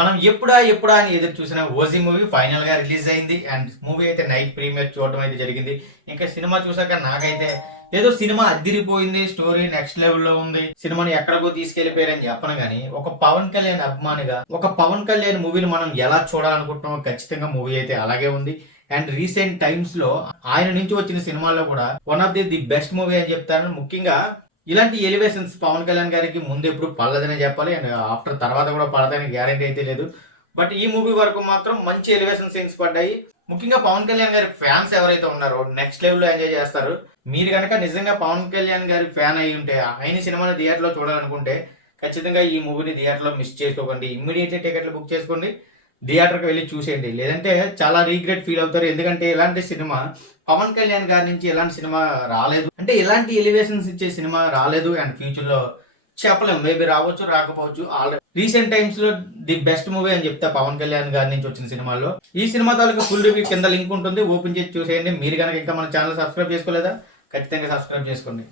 మనం ఎప్పుడా ఎప్పుడా అని ఎదురు చూసిన ఓజీ మూవీ ఫైనల్ గా రిలీజ్ అయింది. అండ్ మూవీ అయితే నైట్ ప్రీమియర్ చూడడం అయితే జరిగింది. ఇంకా సినిమా చూసాక నాకైతే ఏదో సినిమా అద్దిరిపోయింది, స్టోరీ నెక్స్ట్ లెవెల్లో ఉంది, సినిమాని ఎక్కడికో తీసుకెళ్లిపోయారని చెప్పను గానీ, ఒక పవన్ కళ్యాణ్ అభిమానిగా ఒక పవన్ కళ్యాణ్ మూవీని మనం ఎలా చూడాలనుకుంటున్నామో ఖచ్చితంగా మూవీ అయితే అలాగే ఉంది. అండ్ రీసెంట్ టైమ్స్ లో ఆయన నుంచి వచ్చిన సినిమాల్లో కూడా one of the best movie అని చెప్తాను. ముఖ్యంగా ఇలాంటి ఎలివేషన్స్ పవన్ కళ్యాణ్ గారికి ముందు ఎప్పుడు పడలేదనే చెప్పాలి. అండ్ ఆఫ్టర్ తర్వాత కూడా పడదని గ్యారంటీ అయితే లేదు. బట్ ఈ మూవీ వరకు మాత్రం మంచి ఎలివేషన్ సీన్స్ పడ్డాయి. ముఖ్యంగా పవన్ కళ్యాణ్ గారి ఫ్యాన్స్ ఎవరైతే ఉన్నారో నెక్స్ట్ లెవెల్ లో ఎంజాయ్ చేస్తారు. మీరు కనుక నిజంగా పవన్ కళ్యాణ్ గారి ఫ్యాన్ అయి ఉంటే, ఆయన సినిమాని థియేటర్ లో చూడాలనుకుంటే ఖచ్చితంగా ఈ మూవీని థియేటర్ లో మిస్ చేసుకోకండి. ఇమ్మీడియట్లీ టికెట్లు బుక్ చేసుకోండి, థియేటర్కి వెళ్ళి చూసేయండి. లేదంటే చాలా రీగ్రెట్ ఫీల్ అవుతారు. ఎందుకంటే ఇలాంటి సినిమా పవన్ కళ్యాణ్ గారి నుంచి ఎలాంటి సినిమా రాలేదు, అంటే ఎలాంటి ఎలివేషన్స్ ఇచ్చే సినిమా రాలేదు. అండ్ ఫ్యూచర్ లో చెప్పలేం, మేబీ రావచ్చు రాకపోవచ్చు. ఆల్రెడీ రీసెంట్ టైమ్స్ లో ది బెస్ట్ మూవీ అని చెప్తా పవన్ కళ్యాణ్ గారి నుంచి వచ్చిన సినిమాల్లో. ఈ సినిమా తాలూకు ఫుల్ రివ్యూ కింద లింక్ ఉంటుంది, ఓపెన్ చేసి చూసేయండి. మీరు కనుక ఇంకా మన ఛానల్ సబ్స్క్రైబ్ చేసుకోలేదా ఖచ్చితంగా సబ్స్క్రైబ్ చేసుకోండి.